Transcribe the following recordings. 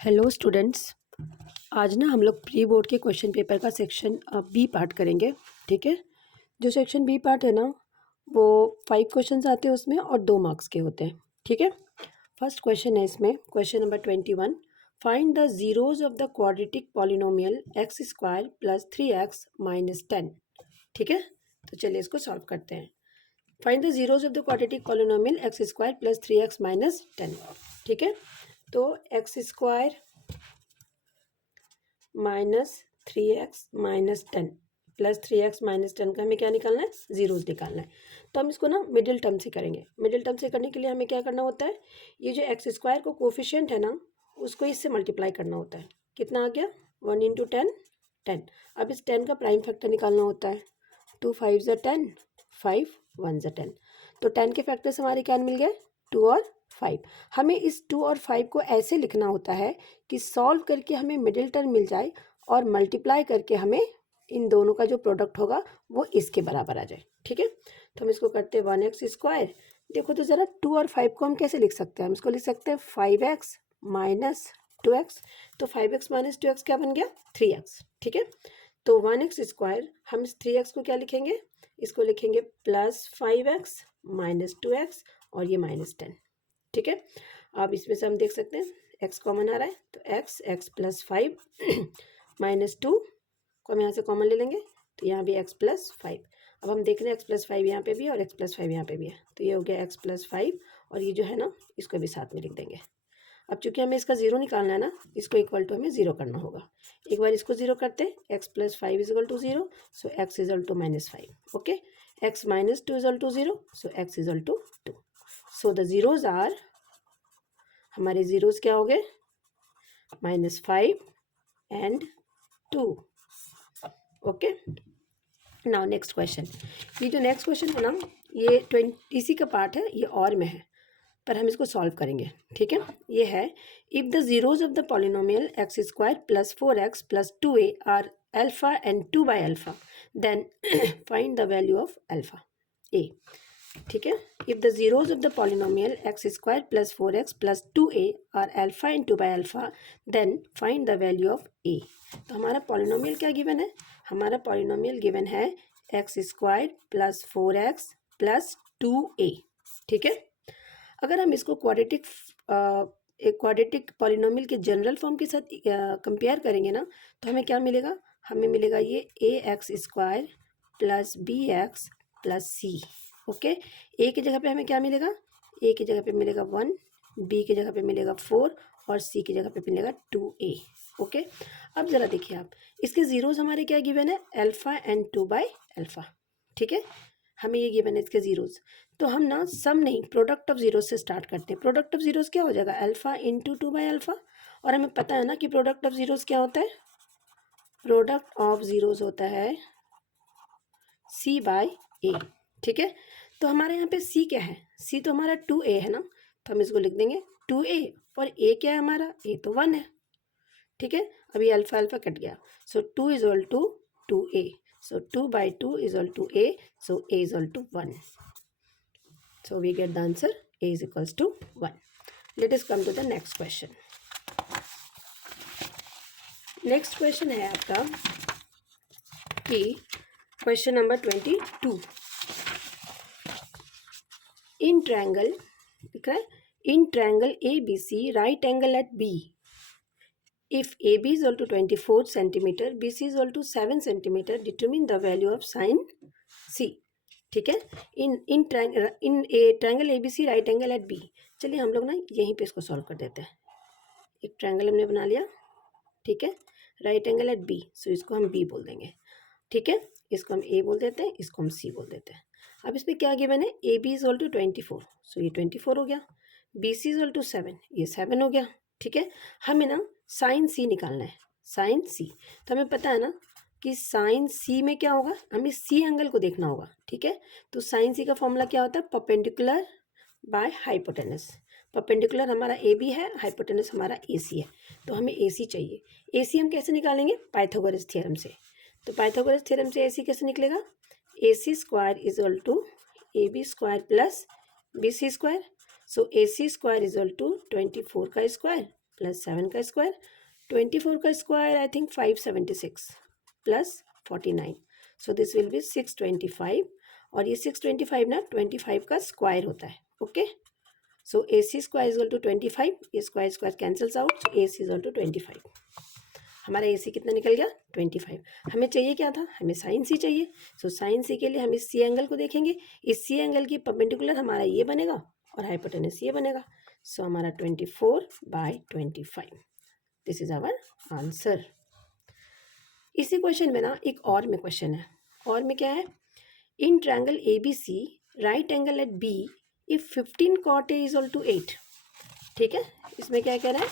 Hello students. आज ना हम लोग प्री बोर्ड के क्वेश्चन पेपर का सेक्शन बी पार्ट करेंगे। ठीक है। जो सेक्शन बी पार्ट है ना, वो 5 क्वेश्चंस आते हैं उसमें और 2 मार्क्स के होते हैं। ठीक है। फर्स्ट क्वेश्चन है इसमें, question number 21। Find the zeros of the quadratic polynomial x square plus 3x minus 10। ठीक है। तो चलिए इसको सॉल्व करते हैं। Find the zeros of the quadratic polynomial x square plus 3x minus 10। ठीक है। तो x square minus 3x minus 10 plus 3x minus 10 का हमें क्या निकालना है? जीरोस निकालना है। तो हम इसको ना मिडिल टर्म से करेंगे। मिडिल टर्म से करने के लिए हमें क्या करना होता है? ये जो एक्स स्क्वायर को कोफिशिएंट है ना, उसको इससे मल्टीप्लाई करना होता है। कितना आ गया? 1 इंटू 10 10। अब इस 10 का प्राइम फैक्टर निकालना होता है। 2 5 ज़ा 10, 5 1 ज़ा 10। तो 10 के फैक्टर्स हमारे क्या मिल गए? 2 और 5। हमें इस 2 और 5 को ऐसे लिखना होता है कि सॉल्व करके हमें मिडिल टर्म मिल जाए और मल्टीप्लाई करके हमें इन दोनों का जो प्रोडक्ट होगा वो इसके बराबर आ जाए। ठीक है। तो हम इसको करते हैं 1x स्क्वायर। देखो तो ज़रा 2 और 5 को हम कैसे लिख सकते हैं? हम इसको लिख सकते हैं 5x माइनस 2x। तो 5x माइनस 2x क्या बन गया? 3x। ठीक है। तो 1x स्क्वायर, हम इस 3x को क्या लिखेंगे? इसको लिखेंगे प्लस 5x माइनस 2x और ये माइनस 10। ठीक है। अब इसमें से हम देख सकते हैं x कॉमन आ रहा है, तो x प्लस 5 माइनस 2 को हम यहाँ से कॉमन ले लेंगे, तो यहाँ भी x प्लस 5। अब हम देख रहे हैं x प्लस 5 यहाँ पे भी और x प्लस 5 यहाँ पे भी है, तो ये हो गया x प्लस 5 और ये जो है ना, इसको भी साथ में लिख देंगे। अब चूंकि हमें इसका जीरो निकालना है ना, इसको इक्वल टू हमें जीरो करना होगा। एक बार इसको जीरो करते हैं, x plus 5 is equal to zero, so x is equal to minus 5। Okay. x minus 2 is equal to zero, so x is equal to 2। So the zeros are, हमारे zeros क्या हो गए? -5 and 2। Okay. Now next question. ये जो next question है ना, ये 20 इसी का पार्ट है, ये और में है, पर हम इसको सॉल्व करेंगे। ठीक है। ये है, if the zeros of the polynomial x square plus 4x plus 2a are alpha and 2 by alpha, then find the value of alpha a. ठीक है। If the zeros of the polynomial x square plus 4x plus 2a are alpha and 2 by alpha, then find the value of a. तो हमारा polynomial क्या given है? हमारा polynomial given है x square plus 4x plus 2a। ठीक है। अगर हम इसको क्वाड्रेटिक पॉलिनोमियल के जनरल फॉर्म के साथ कंपेयर करेंगे ना, तो हमें क्या मिलेगा? हमें मिलेगा ये a x square plus b x plus c. Okay. A की जगह पे हमें क्या मिलेगा? ए की जगह पे मिलेगा 1, बी की जगह पे मिलेगा 4 और सी की जगह पे मिलेगा 2a। ओके। अब ज़रा देखिए आप, इसके जीरोज हमारे क्या गिवन है? Alpha and 2 by alpha. ठीक है। हमें ये गिवन है इसके जीरोज। तो हम ना सम नहीं, प्रोडक्ट ऑफ जीरोज से स्टार्ट करते हैं। प्रोडक्ट ऑफ जीरोज क्या हो जाएगा? Alpha into 2 by alpha. और हमें पता है ना कि प्रोडक्ट ऑफ जीरोज क्या होता है? प्रोडक्ट ऑफ जीरोज होता है सी बाई ए। ठीक है। तो हमारे यहाँ पे सी क्या है? सी तो हमारा 2a है ना, तो हम इसको लिख देंगे 2a। और a क्या है हमारा? a तो 1 है। ठीक है। अभी अल्फा अल्फा कट गया, so 2 is equal to 2a, so 2 by 2 is equal to a, so a is equal to 1। So we get the answer a is equals to 1. Let us come to the next question. Next question है आपका कि question number 22। In triangle दिख रहा है, in triangle A B C right angle at B, if AB is equal to 24 centimeter, BC is equal to 7 centimeter, determine the value of sin C। ठीक है। In triangle ABC right angle at B. चलिए हम लोग ना यहीं पे इसको solve कर देते हैं। एक ट्रायंगल हमने बना लिया। ठीक है। राइट एंगल एट बी, सो इसको हम बी बोल देंगे। ठीक है। इसको हम ए बोल देते हैं, इसको हम सी बोल देते हैं। अब इसमें क्या गिवन है? A B is equal to 24, so ये 24 हो गया। B C is equal to 7, ये 7 हो गया। ठीक है। हमें ना साइन सी निकालना है, साइन सी। तो हमें पता है ना कि साइन सी में क्या होगा? हमें सी एंगल को देखना होगा। ठीक है। तो साइन सी का फॉर्मूला क्या होता है? Perpendicular by hypotenuse. परपेंडिकुलर हमारा ए बी है, हाइपोटेनस हमारा ए सी है, तो हमें ए सी चाहिए। ए सी हम कैसे निकालेंगे? पाइथागोरस थ्योरम से। तो पाइथागोरस थ्योरम से ए सी कैसे निकलेगा? A C square is equal to A B square plus B C square. So A C square is equal to 24 का स्क्वायर प्लस 7 का स्क्वायर, 24 का square I think 576 plus 49, so this will be 625, और ये 625 ना 25 का square होता है, okay. So A C square is equal to 25, ये square square cancels out, so A C is equal to 25। हमारा ए सी कितना निकल गया 25। हमें चाहिए क्या था, हमें साइन सी चाहिए। सो साइन सी के लिए हम इस सी एंगल को देखेंगे, इस सी एंगल की परपेंडिकुलर हमारा ये बनेगा और हाइपोटेनस ये बनेगा। सो हमारा 24/25, दिस इज आवर आंसर। इसी क्वेश्चन में ना एक और में क्वेश्चन है, और में क्या है, in triangle A B C right angle at B if 15 cot A is equal to 8, ठीक है। इसमें क्या कह रहा है,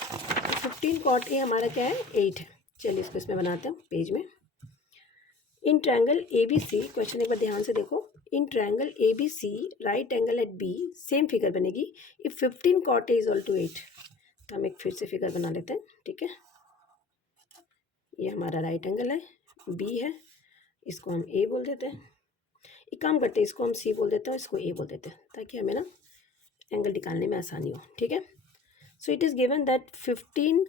15 cot A हमारा क्या है 8 है। चलिए इसको इसमें बनाते हैं पेज में। In triangle A B C, question एक बार ध्यान से देखो, in triangle A B C right angle at B, same figure बनेगी if 15 cot A is equal to 8। तो हम एक फिर से फिगर बना लेते हैं, ठीक है। ये हमारा राइट एंगल है, बी है, इसको हम ए बोल देते हैं। एक काम करते हैं, इसको हम सी बोल देते हैं, इसको ए बोल देते हैं, ताकि हमें ना एंगल निकालने में आसानी हो, ठीक है। So it is given that 15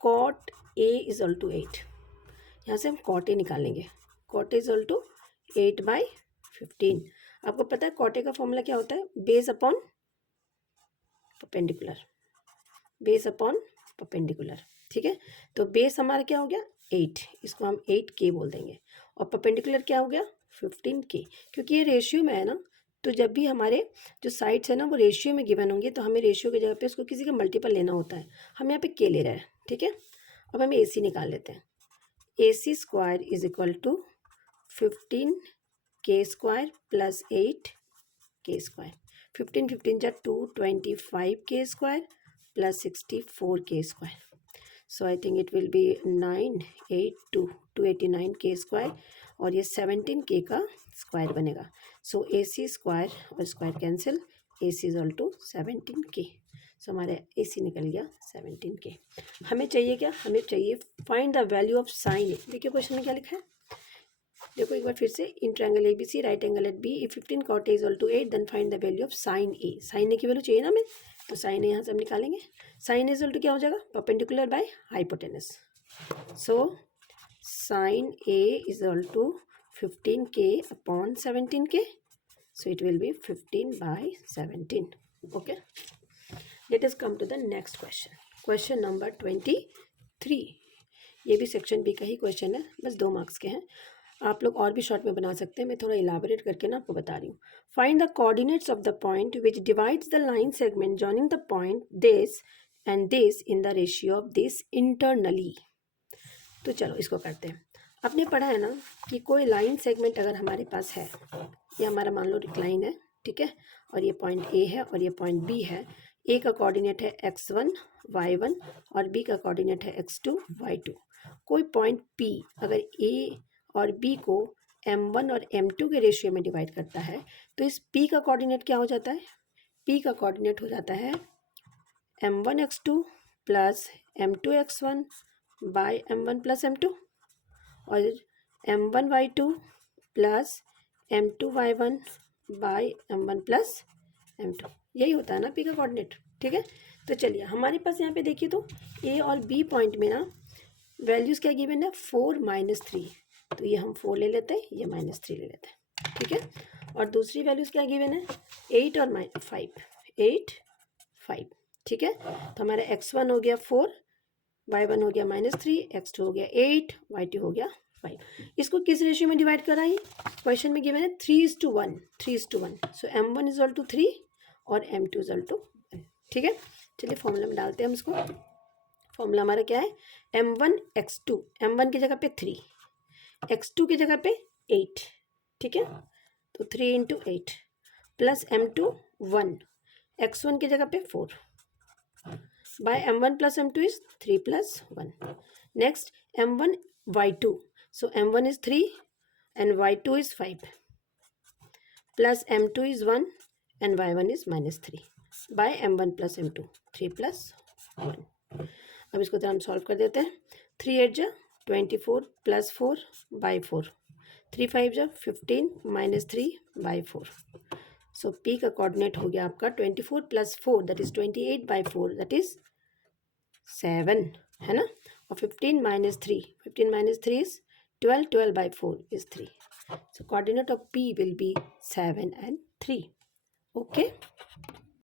cot A is equal to 8। यहाँ से हम cot A निकालेंगे, cot A is equal to 8/15। आपको पता है cot A का फॉर्मूला क्या होता है, base upon perpendicular, base upon perpendicular, ठीक है। तो बेस हमारा क्या हो गया 8, इसको हम 8K बोल देंगे, और परपेंडिकुलर क्या हो गया 15K। क्योंकि ये रेशियो में है ना, तो जब भी हमारे जो साइड्स है ना वो रेशियो में गिवन होंगे, तो हमें रेशियो की जगह पे उसको किसी का मल्टीपल लेना होता है। हम यहाँ पे K ले रहे हैं, ठीक है। अब हम AC निकाल लेते हैं। AC square is equal to 15K square plus 8K square, 15 जा 225K square plus 64K square. So I think it will be 289K square, और ये 17K का स्क्वायर बनेगा। सो AC स्क्वायर और square cancel, AC is equal to 17K। So हमारा AC निकल गया 17K। हमें चाहिए क्या, हमें चाहिए find the value of sine A. देखिए क्वेश्चन में क्या लिखा है, देखो एक बार फिर से, in triangle A B C right angle at B if 15 cot A is equal to 8 then find the value of sine A. Sine A की वैल्यू चाहिए ना हमें, तो साइन ए यहाँ से हम निकालेंगे। Sine A is equal to क्या हो जाएगा, perpendicular by hypotenuse. So sine A is equal to 15K upon 17K, so it will be 15/17, okay। let us come to the next question, question number 23। ये भी section B का ही question है, बस 2 marks के हैं। आप लोग और भी शॉर्ट में बना सकते हैं, मैं थोड़ा इलाबोरेट करके ना आपको बता रही हूँ। Find the coordinates of the point which divides the line segment joining the point this and this in the ratio of this internally. तो चलो इसको करते हैं। आपने पढ़ा है ना कि कोई लाइन सेगमेंट अगर हमारे पास है, ये हमारा मान लो लाइन है, ठीक है, और ये पॉइंट ए है और ये पॉइंट बी है। ए का कोऑर्डिनेट है x1 y1 और बी का कोऑर्डिनेट है x2 y2। कोई पॉइंट P अगर ए और बी को m1 और m2 के रेशियो में डिवाइड करता है, तो इस P का कोऑर्डिनेट क्या हो जाता है, P का कोऑर्डिनेट हो जाता है m1 x2 plus m2 x1 bye m1 plus m2, और m1 y2 plus m2 y1 bye m1 plus m2, यही होता है ना P का कोऑर्डिनेट, ठीक है। तो चलिए हमारे पास यहाँ पे देखिए, तो A और B पॉइंट में ना वैल्यूज़ क्या गिवन है 4 - 3, तो ये हम 4 ले लेते हैं, ये -3 ले लेते हैं, ठीक है। और दूसरी वैल्यूज़ क्या गिवन है 8 और 5, 8 5, ठीक है। तो हमारा x1 हो गया 4, y1 हो गया -3, x2 हो गया 8, y2 हो गया 5। इसको किस रेशियो में डिवाइड करा है, क्वेश्चन में गिवन है 3:1, 3:1। सो m1 इज इक्वल टू 3 और m2 इज इक्वल टू 1, ठीक है। चलिए फॉर्मूला में डालते हैं हम इसको। फॉर्मूला हमारा क्या है, m1 x2, m1 की जगह पे 3, x2 की जगह पे 8, ठीक है। तो 3 × 8 प्लस m2 1, x1 की जगह पे 4 by m1 plus m2 is 3 + 1। Next m1 y2, so m1 is 3 and y2 is 5 plus m2 is 1 and y1 is -3 by m1 plus m2, 3 + 1। अब इसको तो हम सॉल्व कर देते हैं। 3 8 जा 24 + 4 by 4, 3 5 जा 15 -3 by 4। सो P का कोऑर्डिनेट हो गया आपका 24 + 4 दैट इज 28/4 दैट इज 7 है ना, और 15 minus 3, 15 minus 3 is 12, 12 by 4 is 3. So coordinate of P will be 7 and 3. Okay.